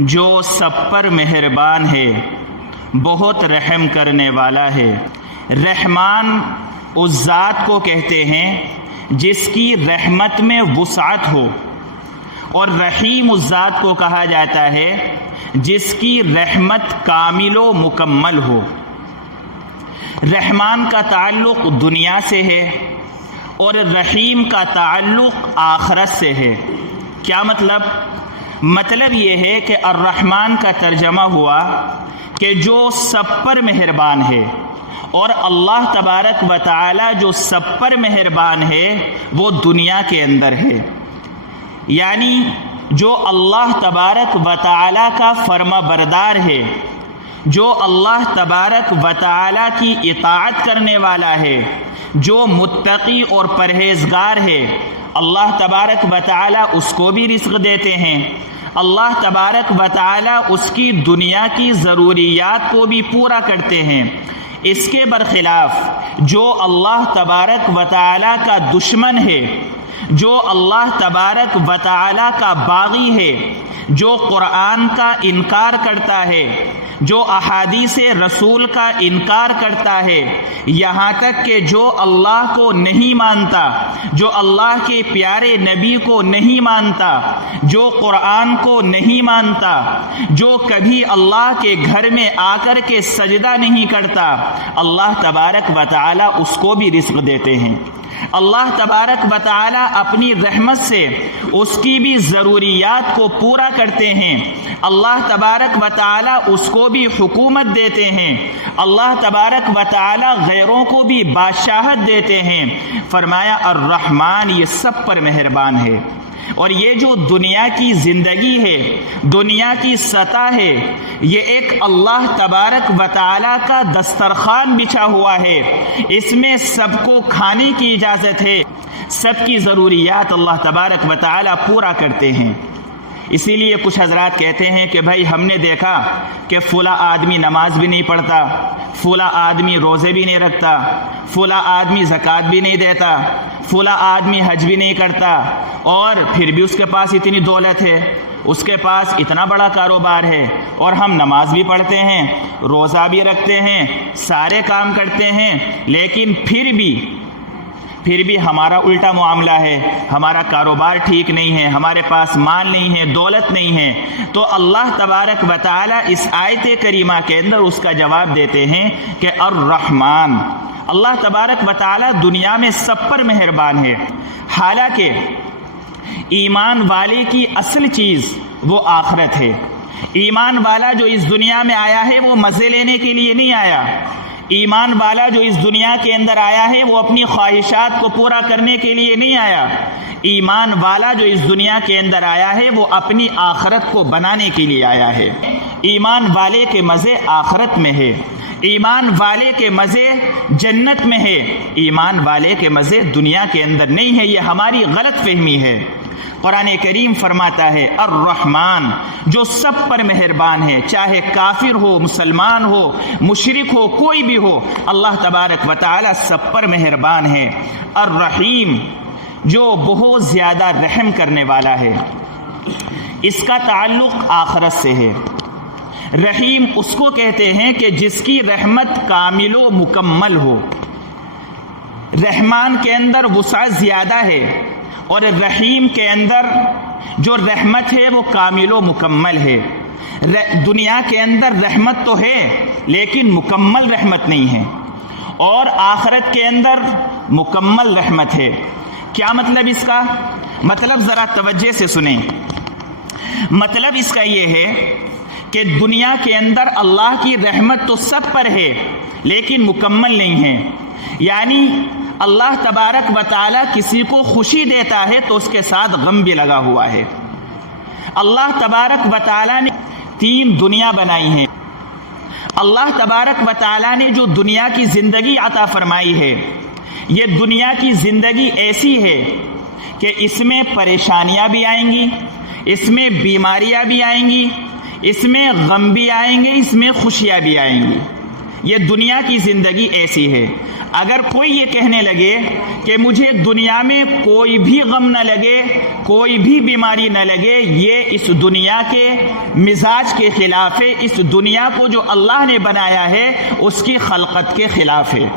جو سب پر مہربان ہے، بہت رحم کرنے والا ہے۔ رحمان اس ذات کو کہتے ہیں جس کی رحمت میں وسعت ہو، اور رحیم اس ذات کو کہا جاتا ہے جس کی رحمت کامل و مکمل ہو۔ رحمان کا تعلق دنیا سے ہے اور رحیم کا تعلق آخرت سے ہے۔ کیا مطلب؟ مطلب یہ ہے کہ الرحمن کا ترجمہ ہوا کہ جو سب پر مہربان ہے، اور اللہ تبارک و تعالی جو سب پر مہربان ہے وہ دنیا کے اندر ہے، یعنی جو اللہ تبارک و تعالی کا فرما بردار ہے، جو اللہ تبارک و تعالی کی اطاعت کرنے والا ہے، جو متقی اور پرہیزگار ہے، اللہ تبارک و تعالی اس کو بھی رزق دیتے ہیں۔ اللہ تبارک و تعالی اس کی دنیا کی ضروریات کو بھی پورا کرتے ہیں۔ اس کے برخلاف جو اللہ تبارک و تعالی کا دشمن ہے، جو اللہ تبارک و تعالی کا باغی ہے، جو قرآن کا انکار کرتا ہے، جو احادیث رسول کا انکار کرتا ہے، یہاں تک کہ جو اللہ کو نہیں مانتا، جو اللہ کے پیارے نبی کو نہیں مانتا، جو قرآن کو نہیں مانتا، جو کبھی اللہ کے گھر میں آ کر کے سجدہ نہیں کرتا، اللہ تبارک و تعالی اس کو بھی رزق دیتے ہیں۔ اللہ تبارک و تعالی اپنی رحمت سے اس کی بھی ضروریات کو پورا کرتے ہیں۔ اللہ تبارک و تعالی اس کو بھی حکومت دیتے ہیں۔ اللہ تبارک و تعالی غیروں کو بھی بادشاہت دیتے ہیں۔ فرمایا الرحمن یہ سب پر مہربان ہے۔ اور یہ جو دنیا کی زندگی ہے، دنیا کی سطح ہے، یہ ایک اللہ تبارک و تعالی کا دسترخوان بچھا ہوا ہے۔ اس میں سب کو کھانے کی اجازت ہے، سب کی ضروریات اللہ تبارک و تعالی پورا کرتے ہیں۔ اسی لیے کچھ حضرات کہتے ہیں کہ بھائی ہم نے دیکھا کہ فلاں آدمی نماز بھی نہیں پڑھتا، فلاں آدمی روزے بھی نہیں رکھتا، فلاں آدمی زکوٰۃ بھی نہیں دیتا، فلاں آدمی حج بھی نہیں کرتا، اور پھر بھی اس کے پاس اتنی دولت ہے، اس کے پاس اتنا بڑا کاروبار ہے، اور ہم نماز بھی پڑھتے ہیں، روزہ بھی رکھتے ہیں، سارے کام کرتے ہیں، لیکن پھر بھی ہمارا الٹا معاملہ ہے، ہمارا کاروبار ٹھیک نہیں ہے، ہمارے پاس مال نہیں ہے، دولت نہیں ہے۔ تو اللہ تبارک و تعالی اس آیت کریمہ کے اندر اس کا جواب دیتے ہیں کہ الرحمن، اللہ تبارک و تعالی دنیا میں سب پر مہربان ہے۔ حالانکہ ایمان والے کی اصل چیز وہ آخرت ہے۔ ایمان والا جو اس دنیا میں آیا ہے وہ مزے لینے کے لیے نہیں آیا۔ ایمان والا جو اس دنیا کے اندر آیا ہے وہ اپنی خواہشات کو پورا کرنے کے لیے نہیں آیا۔ ایمان والا جو اس دنیا کے اندر آیا ہے وہ اپنی آخرت کو بنانے کے لیے آیا ہے۔ ایمان والے کے مزے آخرت میں ہے، ایمان والے کے مزے جنت میں ہے، ایمان والے کے مزے دنیا کے اندر نہیں ہے۔ یہ ہماری غلط فہمی ہے۔ قرآن کریم فرماتا ہے الرحمن جو سب پر مہربان ہے، چاہے کافر ہو، مسلمان ہو، مشرک ہو، کوئی بھی ہو، اللہ تبارک و تعالی سب پر مہربان ہے۔ الرحیم جو بہت زیادہ رحم کرنے والا ہے، اس کا تعلق آخرت سے ہے۔ رحیم اس کو کہتے ہیں کہ جس کی رحمت کامل و مکمل ہو۔ رحمان کے اندر وسعت زیادہ ہے، اور رحیم کے اندر جو رحمت ہے وہ کامل و مکمل ہے۔ دنیا کے اندر رحمت تو ہے لیکن مکمل رحمت نہیں ہے، اور آخرت کے اندر مکمل رحمت ہے۔ کیا مطلب اس کا؟ مطلب ذرا توجہ سے سنیں۔ مطلب اس کا یہ ہے کہ دنیا کے اندر اللہ کی رحمت تو سب پر ہے لیکن مکمل نہیں ہے۔ یعنی اللہ تبارک و تعالی کسی کو خوشی دیتا ہے تو اس کے ساتھ غم بھی لگا ہوا ہے۔ اللہ تبارک و تعالی نے 3 دنیا بنائی ہیں۔ اللہ تبارک و تعالی نے جو دنیا کی زندگی عطا فرمائی ہے، یہ دنیا کی زندگی ایسی ہے کہ اس میں پریشانیاں بھی آئیں گی، اس میں بیماریاں بھی آئیں گی، اس میں غم بھی آئیں گے، اس میں خوشیاں بھی آئیں گی۔ یہ دنیا کی زندگی ایسی ہے۔ اگر کوئی یہ کہنے لگے کہ مجھے دنیا میں کوئی بھی غم نہ لگے، کوئی بھی بیماری نہ لگے، یہ اس دنیا کے مزاج کے خلاف ہے، اس دنیا کو جو اللہ نے بنایا ہے اس کی خلقت کے خلاف ہے۔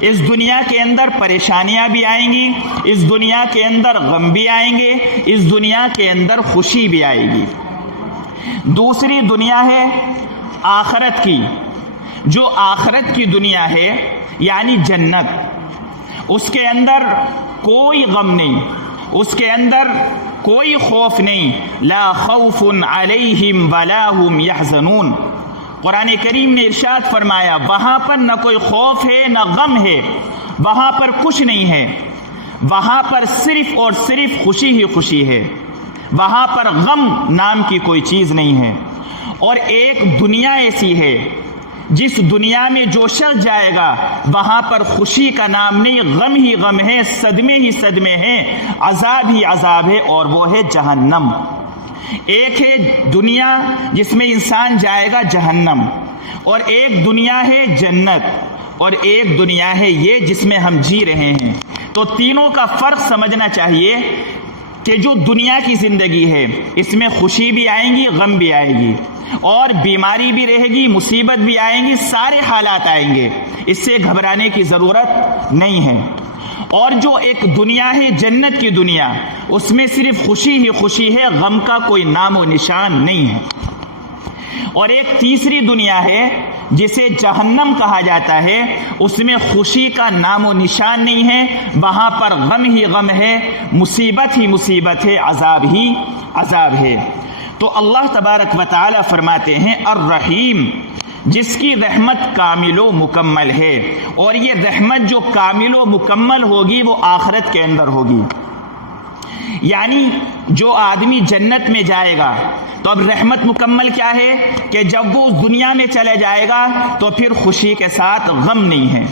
اس دنیا کے اندر پریشانیاں بھی آئیں گی، اس دنیا کے اندر غم بھی آئیں گے، اس دنیا کے اندر خوشی بھی آئے گی۔ دوسری دنیا ہے آخرت کی، جو آخرت کی دنیا ہے یعنی جنت، اس کے اندر کوئی غم نہیں، اس کے اندر کوئی خوف نہیں، لا خوف علیہم ولا هم یحزنون۔ قرآن کریم نے ارشاد فرمایا وہاں پر نہ کوئی خوف ہے نہ غم ہے، وہاں پر کچھ نہیں ہے، وہاں پر صرف اور صرف خوشی ہی خوشی ہے، وہاں پر غم نام کی کوئی چیز نہیں ہے۔ اور ایک دنیا ایسی ہے جس دنیا میں جو شخص جائے گا وہاں پر خوشی کا نام نہیں، غم ہی غم ہے، صدمے ہی صدمے ہیں، عذاب ہی عذاب ہے، اور وہ ہے جہنم۔ ایک ہے دنیا جس میں انسان جائے گا جہنم، اور ایک دنیا ہے جنت، اور ایک دنیا ہے یہ جس میں ہم جی رہے ہیں۔ تو تینوں کا فرق سمجھنا چاہیے کہ جو دنیا کی زندگی ہے اس میں خوشی بھی آئیں گی، غم بھی آئے گی، اور بیماری بھی رہے گی، مصیبت بھی آئیں گی، سارے حالات آئیں گے، اس سے گھبرانے کی ضرورت نہیں ہے۔ اور جو ایک دنیا ہے جنت کی دنیا، اس میں صرف خوشی ہی خوشی ہے، غم کا کوئی نام و نشان نہیں ہے۔ اور ایک تیسری دنیا ہے جسے جہنم کہا جاتا ہے، اس میں خوشی کا نام و نشان نہیں ہے، وہاں پر غم ہی غم ہے، مصیبت ہی مصیبت ہے، عذاب ہی عذاب ہے۔ تو اللہ تبارک و تعالی فرماتے ہیں الرحیم، جس کی رحمت کامل و مکمل ہے، اور یہ رحمت جو کامل و مکمل ہوگی وہ آخرت کے اندر ہوگی۔ یعنی جو آدمی جنت میں جائے گا تو اب رحمت مکمل کیا ہے کہ جب وہ اس دنیا میں چلے جائے گا تو پھر خوشی کے ساتھ غم نہیں ہے۔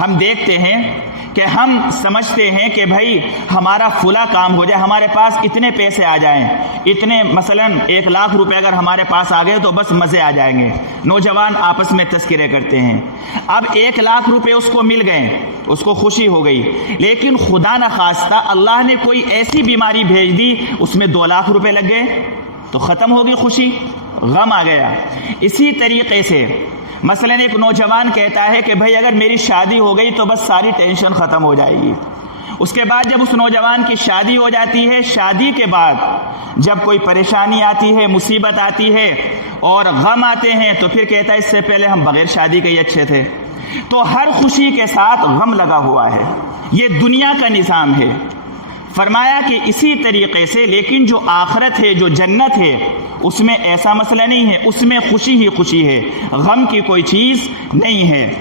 ہم دیکھتے ہیں کہ ہم سمجھتے ہیں کہ بھائی ہمارا فلاں کام ہو جائے، ہمارے پاس اتنے پیسے آ جائیں، اتنے مثلا 1,00,000 روپے اگر ہمارے پاس آ گئے تو بس مزے آ جائیں گے۔ نوجوان آپس میں تذکرے کرتے ہیں۔ اب 1,00,000 روپے اس کو مل گئے، اس کو خوشی ہو گئی، لیکن خدا نخواستہ اللہ نے کوئی ایسی بیماری بھیج دی اس میں 2,00,000 روپے لگ گئے تو ختم ہوگی خوشی، غم آ گیا۔ اسی طریقے سے مثلا ایک نوجوان کہتا ہے کہ بھائی اگر میری شادی ہو گئی تو بس ساری ٹینشن ختم ہو جائے گی۔ اس کے بعد جب اس نوجوان کی شادی ہو جاتی ہے، شادی کے بعد جب کوئی پریشانی آتی ہے، مصیبت آتی ہے اور غم آتے ہیں تو پھر کہتا ہے اس سے پہلے ہم بغیر شادی کے ہی اچھے تھے۔ تو ہر خوشی کے ساتھ غم لگا ہوا ہے، یہ دنیا کا نظام ہے۔ فرمایا کہ اسی طریقے سے لیکن جو آخرت ہے، جو جنت ہے، اس میں ایسا مسئلہ نہیں ہے، اس میں خوشی ہی خوشی ہے، غم کی کوئی چیز نہیں ہے۔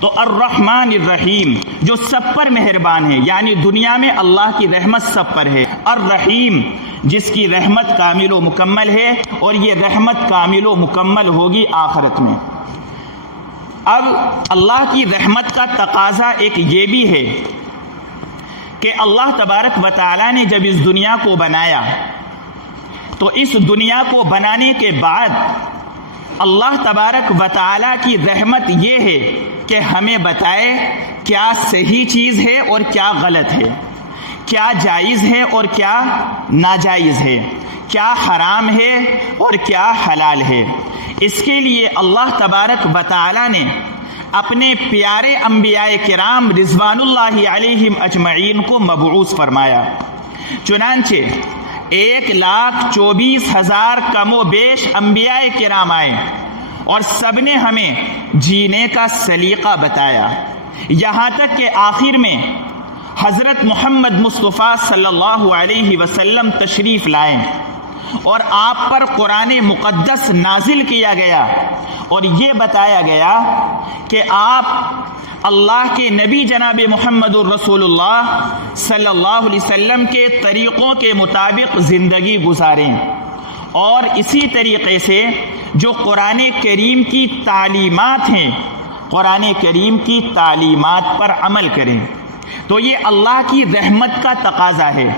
تو الرحمن الرحیم، جو سب پر مہربان ہے، یعنی دنیا میں اللہ کی رحمت سب پر ہے۔ الرحیم، جس کی رحمت کامل و مکمل ہے، اور یہ رحمت کامل و مکمل ہوگی آخرت میں۔ اب اللہ کی رحمت کا تقاضا ایک یہ بھی ہے کہ اللہ تبارک و تعالی نے جب اس دنیا کو بنایا تو اس دنیا کو بنانے کے بعد اللہ تبارک و تعالی کی رحمت یہ ہے کہ ہمیں بتائے کیا صحیح چیز ہے اور کیا غلط ہے، کیا جائز ہے اور کیا ناجائز ہے، کیا حرام ہے اور کیا حلال ہے۔ اس کے لیے اللہ تبارک و تعالی نے اپنے پیارے انبیاء کرام رضوان اللہ علیہم اجمعین کو مبعوث فرمایا۔ چنانچہ 1,24,000 کم و بیش انبیاء کرام آئے اور سب نے ہمیں جینے کا سلیقہ بتایا، یہاں تک کہ آخر میں حضرت محمد مصطفیٰ صلی اللہ علیہ وسلم تشریف لائے اور آپ پر قرآن مقدس نازل کیا گیا اور یہ بتایا گیا کہ آپ اللہ کے نبی جناب محمد الرسول اللہ صلی اللہ علیہ وسلم کے طریقوں کے مطابق زندگی گزاریں، اور اسی طریقے سے جو قرآن کریم کی تعلیمات ہیں، قرآن کریم کی تعلیمات پر عمل کریں۔ تو یہ اللہ کی رحمت کا تقاضا ہے۔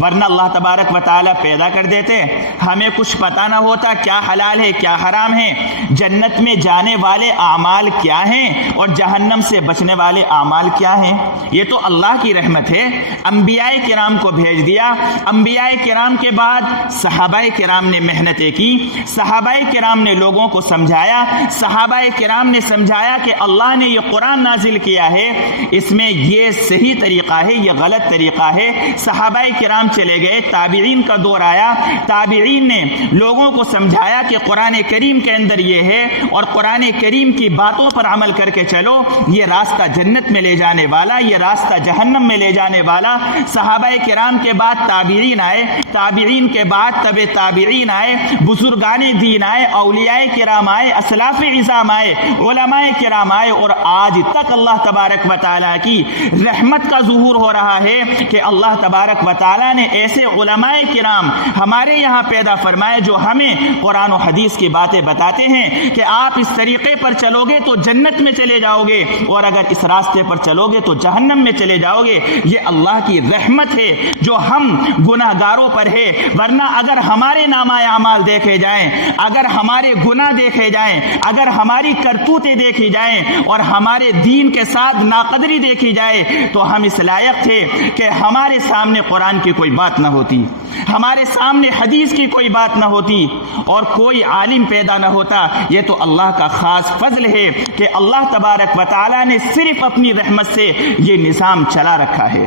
ورنہ اللہ تبارک و تعالیٰ پیدا کر دیتے، ہمیں کچھ پتہ نہ ہوتا کیا حلال ہے کیا حرام ہے، جنت میں جانے والے اعمال کیا ہیں اور جہنم سے بچنے والے اعمال کیا ہیں۔ یہ تو اللہ کی رحمت ہے۔ انبیاء کرام کو بھیج دیا، انبیاء کرام کے بعد صحابہ کرام نے محنتیں کی، صحابہ کرام نے لوگوں کو سمجھایا، صحابہ کرام نے سمجھایا کہ اللہ نے یہ قرآن نازل کیا ہے، اس میں یہ صحیح طریقہ ہے یہ غلط طریقہ ہے۔ صحابہ کرام چلے گئے، تابعین کا دور آیا، تابعین نے لوگوں کو سمجھایا کہ قرآن کریم کے اندر یہ ہے اور قرآن کریم کی باتوں پر عمل کر کے چلو، یہ راستہ جنت میں لے جانے والا، یہ راستہ جہنم میں لے جانے والا۔ صحابہ کرام کے بعد تابعین آئے، تابعین کے بعد تبع تابعین آئے، بزرگان دین آئے، اولیاء کرام آئے، اسلاف عظام آئے، علماء کرام آئے، اور آج تک اللہ تبارک و تعالیٰ کی رحمت کا ظہور ہو رہا ہے کہ اللہ تبارک و تعالیٰ نے ایسے علماء کرام ہمارے یہاں پیدا فرمائے جو ہمیں قرآن و حدیث کی باتیں بتاتے ہیں کہ آپ اس طریقے پر چلو گے تو جنت میں چلے جاؤ گے، اور اگر اس راستے پر چلو گے تو جہنم میں چلے جاؤ گے۔ یہ اللہ کی رحمت ہے جو ہم گناہ گاروں پر ہے، ورنہ اگر ہمارے نامہ اعمال دیکھے جائیں، اگر ہمارے گناہ دیکھے جائیں، اگر ہماری کرتوتیں دیکھی جائیں اور ہمارے دین کے ساتھ ناقدری دیکھی جائے تو ہم اس لائق تھے کہ ہمارے سامنے قرآن کی کوئی بات نہ ہوتی، ہمارے سامنے حدیث کی کوئی بات نہ ہوتی اور کوئی عالم پیدا نہ ہوتا۔ یہ تو اللہ کا خاص فضل ہے کہ اللہ تبارک و تعالیٰ نے صرف اپنی رحمت سے یہ نظام چلا رکھا ہے۔